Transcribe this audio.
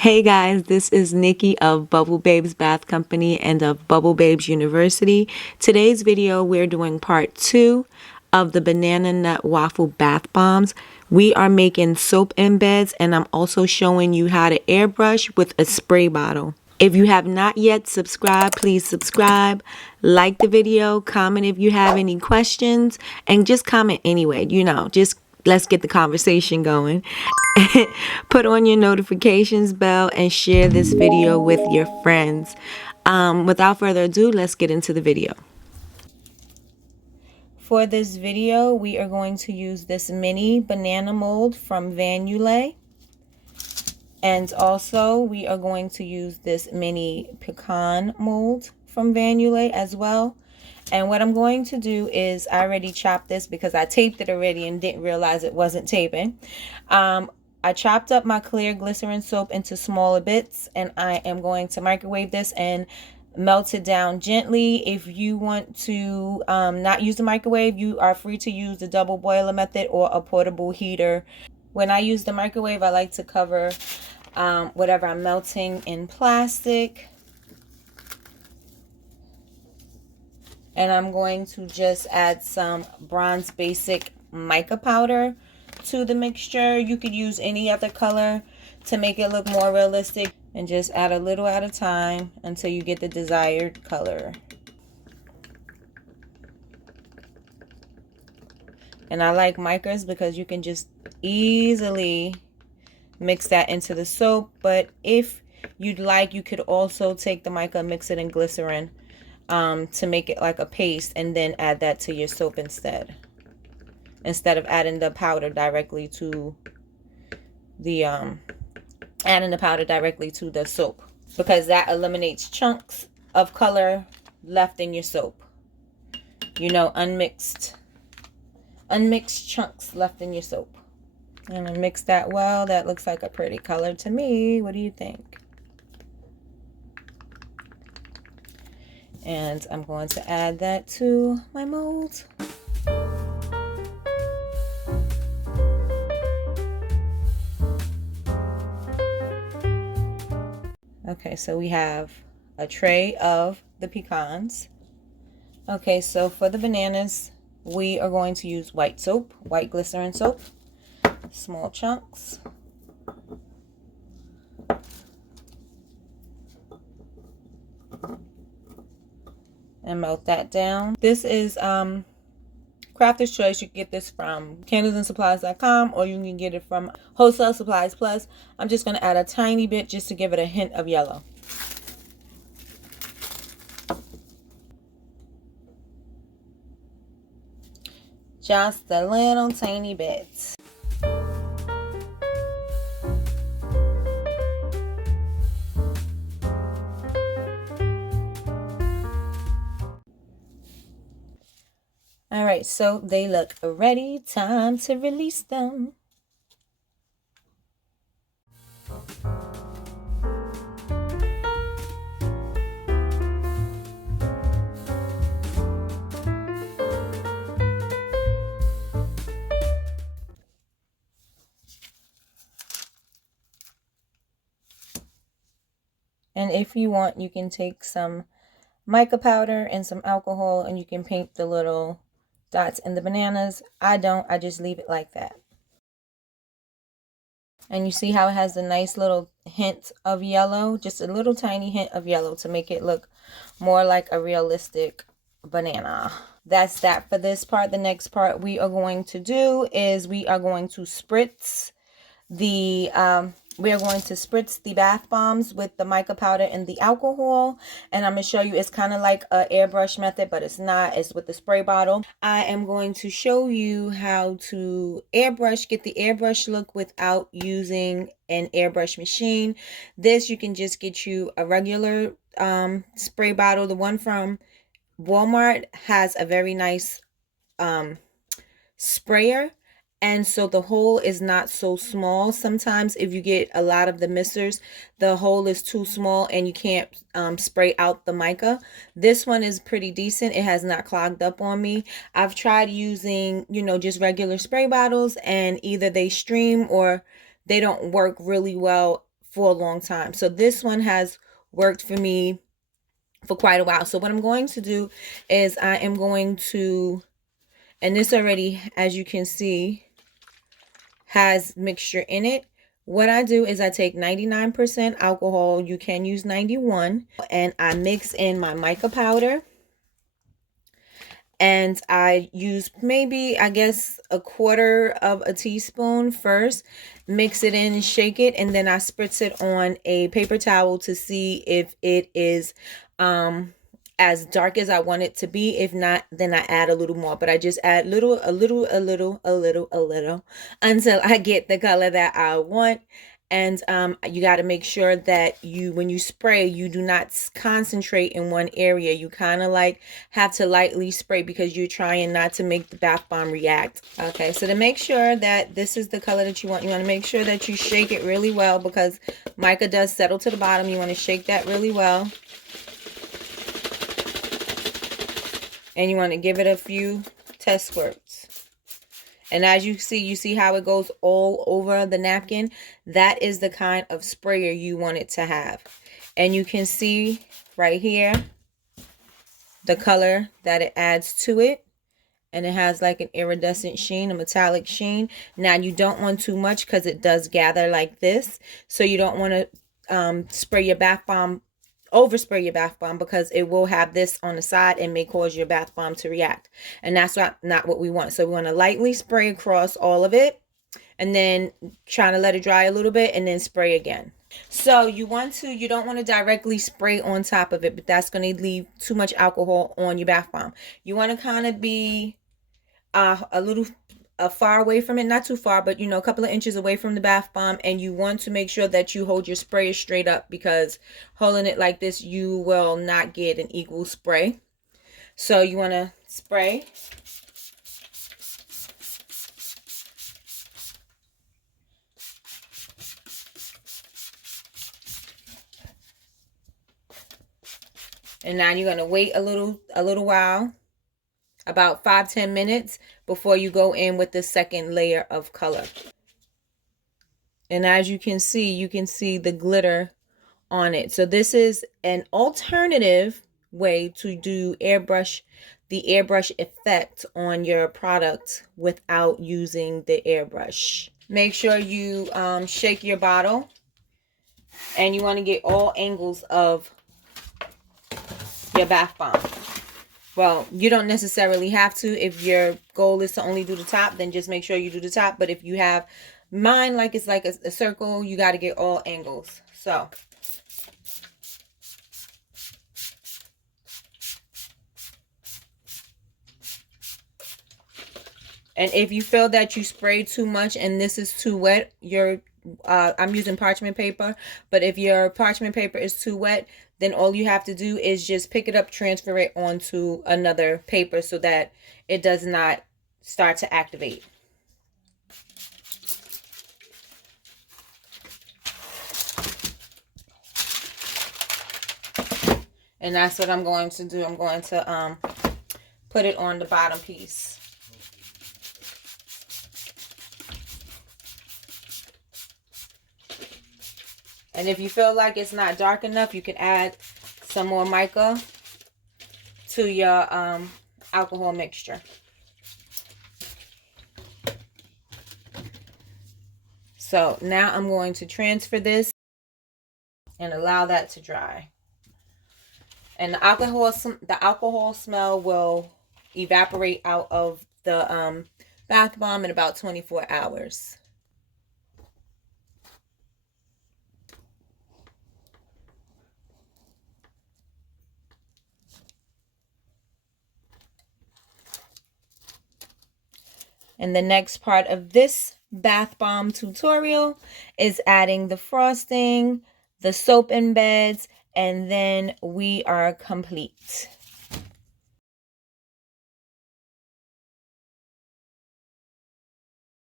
Hey guys, this is Nikki of Bubble Babes Bath Company and of Bubble Babes University. Today's video, we're doing part 2 of the banana nut waffle bath bombs. We are making soap embeds, and I'm also showing you how to airbrush with a spray bottle. If you have not yet subscribed, please subscribe, like the video, comment if you have any questions, and just comment anyway, just let's get the conversation going. Put on your notifications bell and share this video with your friends. Without further ado, let's get into the video. For this video, we are going to use this mini banana mold from Vanulay. And also, we are going to use this mini pecan mold from Vanulay as well. And what I'm going to do is, I already chopped this because I taped it already and didn't realize it wasn't taping. I chopped up my clear glycerin soap into smaller bits, and I am going to microwave this and melt it down gently. If you want to not use the microwave, you are free to use the double boiler method or a portable heater. When I use the microwave, I like to cover whatever I'm melting in plastic. And I'm going to just add some bronze basic mica powder to the mixture. You could use any other color to make it look more realistic, and just add a little at a time until you get the desired color. And I like micas because you can just easily mix that into the soap, but if you'd like, you could also take the mica, mix it in glycerin to make it like a paste, and then add that to your soap instead of adding the powder directly to the soap, because that eliminates chunks of color left in your soap. Unmixed chunks left in your soap. And I mix that well. That looks like a pretty color to me. What do you think? And I'm going to add that to my mold. Okay, so we have a tray of the pecans. Okay, so for the bananas, we are going to use white soap, white glycerin soap, small chunks. And melt that down. This is Crafter's Choice. You can get this from candlesandSupplies.com, or you can get it from Wholesale Supplies Plus. I'm just going to add a tiny bit just to give it a hint of yellow. Just a little tiny bit. All right, so they look ready. Time to release them. And if you want, you can take some mica powder and some alcohol, and you can paint the little dots in the bananas. I don't. I just leave it like that. And you see how it has a nice little hint of yellow, just a little tiny hint of yellow to make it look more like a realistic banana. That's that for this part. The next part we are going to do is we are going to spritz the bath bombs with the mica powder and the alcohol. And I'm going to show you, it's kind of like a airbrush method, but it's not. It's with the spray bottle. I am going to show you how to airbrush, get the airbrush look without using an airbrush machine. This, you can just get you a regular spray bottle. The one from Walmart has a very nice sprayer, and so the hole is not so small. Sometimes if you get a lot of the misters, the hole is too small and you can't spray out the mica. This one is pretty decent. It has not clogged up on me. I've tried using, just regular spray bottles, and either they stream or they don't work really well for a long time. So this one has worked for me for quite a while. So what I'm going to do is I am going to, and this already, as you can see, has mixture in it. What I do is I take 99% alcohol, you can use 91, and I mix in my mica powder. And I use maybe, I guess, a quarter of a teaspoon first, mix it in and shake it, and then I spritz it on a paper towel to see if it is as dark as I want it to be. If not, then I add a little more, but I just add a little until I get the color that I want. And you got to make sure that when you spray, you do not concentrate in one area. You kind of like have to lightly spray because you're trying not to make the bath bomb react. Okay, so to make sure that this is the color that you want to make sure that you shake it really well, because mica does settle to the bottom. You want to shake that really well. And you want to give it a few test squirts. And as you see how it goes all over the napkin? That is the kind of sprayer you want it to have. And you can see right here the color that it adds to it. And it has like an iridescent sheen, a metallic sheen. Now you don't want too much because it does gather like this. So you don't want to spray your bath bomb, overspray your bath bomb, because it will have this on the side and may cause your bath bomb to react. And that's not what we want. So we want to lightly spray across all of it, and then try to let it dry a little bit, and then spray again. So you don't want to directly spray on top of it, but that's going to leave too much alcohol on your bath bomb. You want to kind of be a little far away from it, not too far, but a couple of inches away from the bath bomb. And you want to make sure that you hold your sprayer straight up, because holding it like this, you will not get an equal spray. So you want to spray. And now you're going to wait a little while, about 5-10 minutes, before you go in with the second layer of color. And as you can see the glitter on it. So this is an alternative way to do the airbrush effect on your product without using the airbrush. Make sure you shake your bottle, and you want to get all angles of your bath bomb. Well, you don't necessarily have to. If your goal is to only do the top, then just make sure you do the top. But if you have mine, like it's like a circle, you got to get all angles. So and if you feel that you sprayed too much and this is too wet, I'm using parchment paper, but if your parchment paper is too wet, then all you have to do is just pick it up, transfer it onto another paper so that it does not start to activate. And that's what I'm going to do. I'm going to put it on the bottom piece. And if you feel like it's not dark enough, you can add some more mica to your alcohol mixture. So now I'm going to transfer this and allow that to dry. And the alcohol smell will evaporate out of the bath bomb in about 24 hours. And the next part of this bath bomb tutorial is adding the frosting, the soap embeds, and then we are complete.